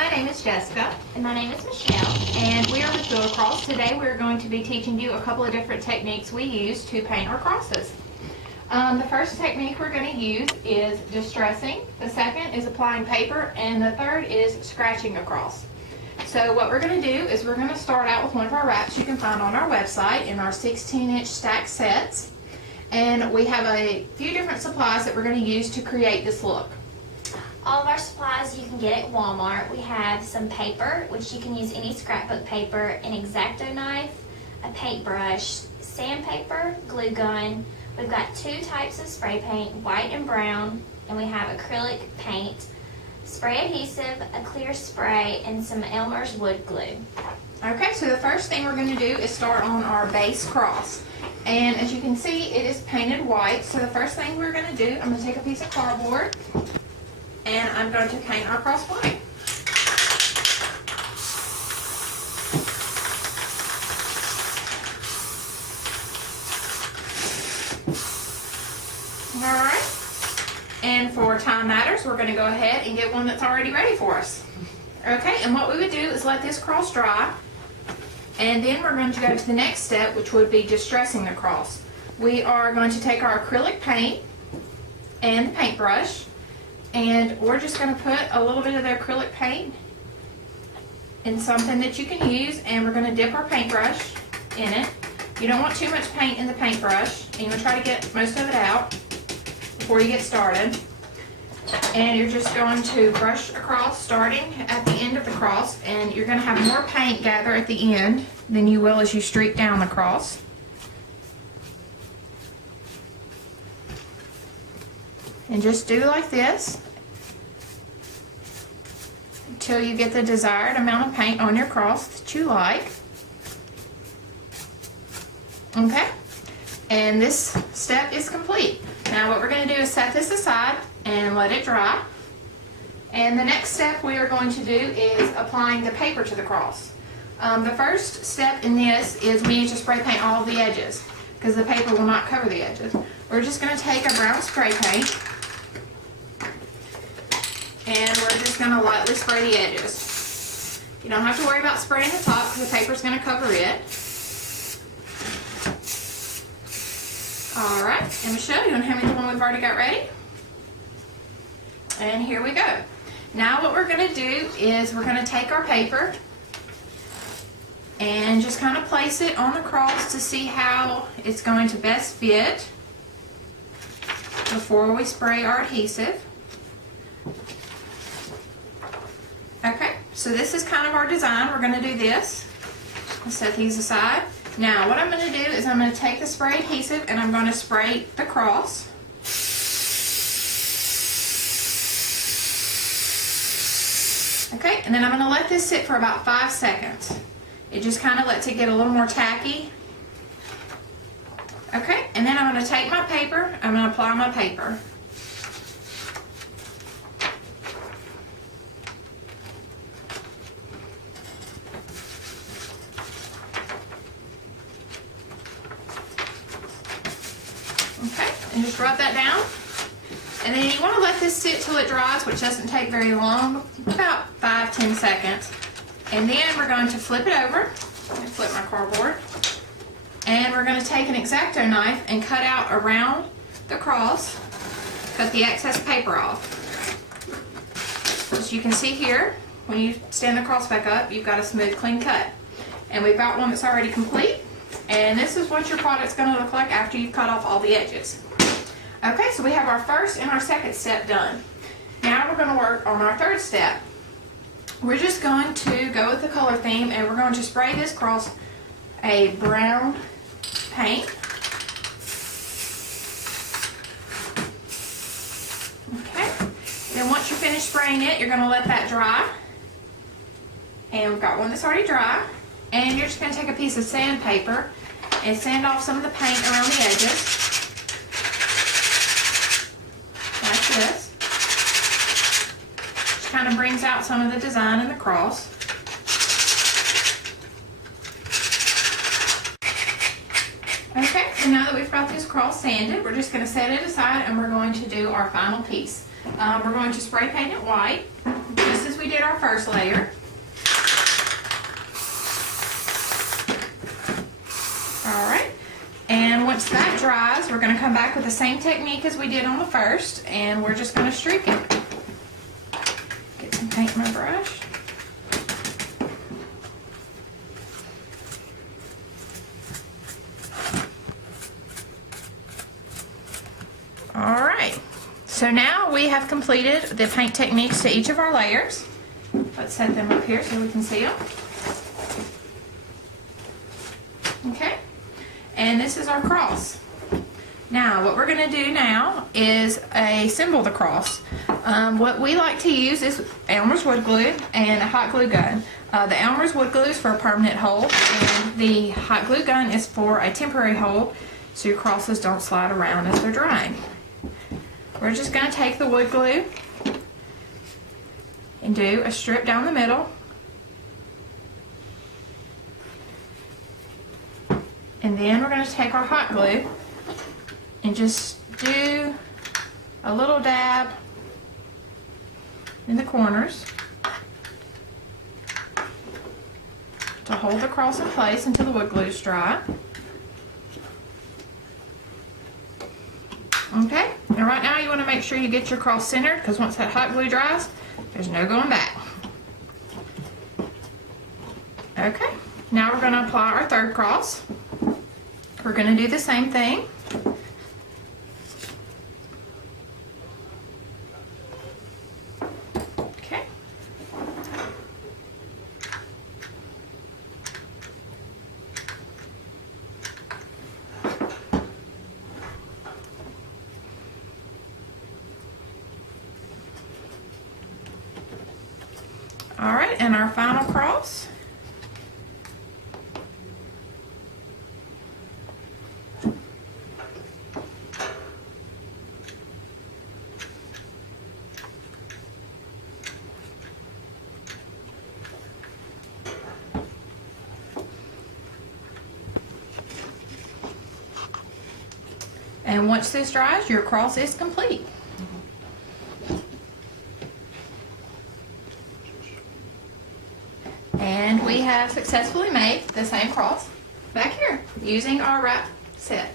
my name is Jessica. And my name is Michelle. And we are with A Cross. Today we're going to be teaching you a couple of different techniques we use to paint our crosses. The first technique we're going to use is distressing. The second is applying paper. And the third is scratching across. So what we're going to do is we're going to start out with one of our wraps you can find on our website in our 16-inch stack sets. And we have a few different supplies that we're going to use to create this look. All of our supplies you can get at Walmart. We have some paper, which you can use any scrapbook paper, an X-Acto knife, a paintbrush, sandpaper, glue gun. We've got two types of spray paint, white and brown, and we have acrylic paint, spray adhesive, a clear spray, and some Elmer's wood glue. Okay, so the first thing we're going to do is start on our base cross. And as you can see, it is painted white. So the first thing we're going to do, I'm going to take a piece of cardboard and I'm going to paint our cross white. Alright, and for time matters, we're going to go ahead and get one that's already ready for us. Okay, and what we would do is let this cross dry, and then we're going to go to the next step, which would be distressing the cross. We are going to take our acrylic paint and the paintbrush, and we're just going to put a little bit of the acrylic paint in something that you can use, and we're going to dip our paintbrush in it. You don't want too much paint in the paintbrush, and you want to try to get most of it out before you get started. And you're just going to brush across starting at the end of the cross, and you're going to have more paint gather at the end than you will as you streak down the cross. And just do like this until you get the desired amount of paint on your cross that you like. Okay, and this step is complete. Now what we're going to do is set this aside and let it dry. And the next step we are going to do is applying the paper to the cross. The first step in this is we need to spray paint all of the edges because the paper will not cover the edges. We're just going to take a brown spray paint and we're just going to lightly spray the edges. You don't have to worry about spraying the top because the paper is going to cover it. Alright, and Michelle, you want to hand me the one we've already got ready? And here we go. Now what we're going to do is we're going to take our paper and just kind of place it on the cross to see how it's going to best fit before we spray our adhesive. Okay, so this is kind of our design. We're going to do this. I'll set these aside. Now what I'm going to do is I'm going to take the spray adhesive and I'm going to spray the cross. Okay, and then I'm going to let this sit for about 5 seconds. It just kind of lets it get a little more tacky. Okay, and then I'm going to take my paper, I'm going to apply my paper. Okay, and just rub that down. And then you want to let this sit till it dries, which doesn't take very long, about 5-10 seconds. And then we're going to flip it over. Let me flip my cardboard. And we're going to take an X-Acto knife and cut out around the cross, cut the excess paper off. As you can see here, when you stand the cross back up, you've got a smooth, clean cut. And we've got one that's already complete. And this is what your product's going to look like after you've cut off all the edges. Okay, so we have our first and our second step done. Now we're going to work on our third step. We're just going to go with the color theme and we're going to spray this cross a brown paint. Okay, then once you're finished spraying it, you're going to let that dry. And we've got one that's already dry. And you're just going to take a piece of sandpaper and sand off some of the paint around the edges. Like this. Just kind of brings out some of the design in the cross. Okay, so now that we've got this cross sanded, we're just going to set it aside and we're going to do our final piece. We're going to spray paint it white, just as we did our first layer. Alright, and once that dries, we're going to come back with the same technique as we did on the first, and we're just going to streak it. Get some paint in my brush. Alright, so now we have completed the paint techniques to each of our layers. Let's set them up here so we can see them. Okay, and this is our cross. Now, what we're going to do now is assemble the cross. What we like to use is Elmer's wood glue and a hot glue gun. The Elmer's wood glue is for a permanent hold, and the hot glue gun is for a temporary hold so your crosses don't slide around as they're drying. We're just going to take the wood glue and do a strip down the middle. And then we're going to take our hot glue and just do a little dab in the corners to hold the cross in place until the wood glue is dry. Okay, and right now you want to make sure you get your cross centered, because once that hot glue dries, there's no going back. Okay, now we're going to apply our third cross. We're going to do the same thing. Okay. All right, and our final cross. And once this dries, your cross is complete. And we have successfully made the same cross back here using our wrap set.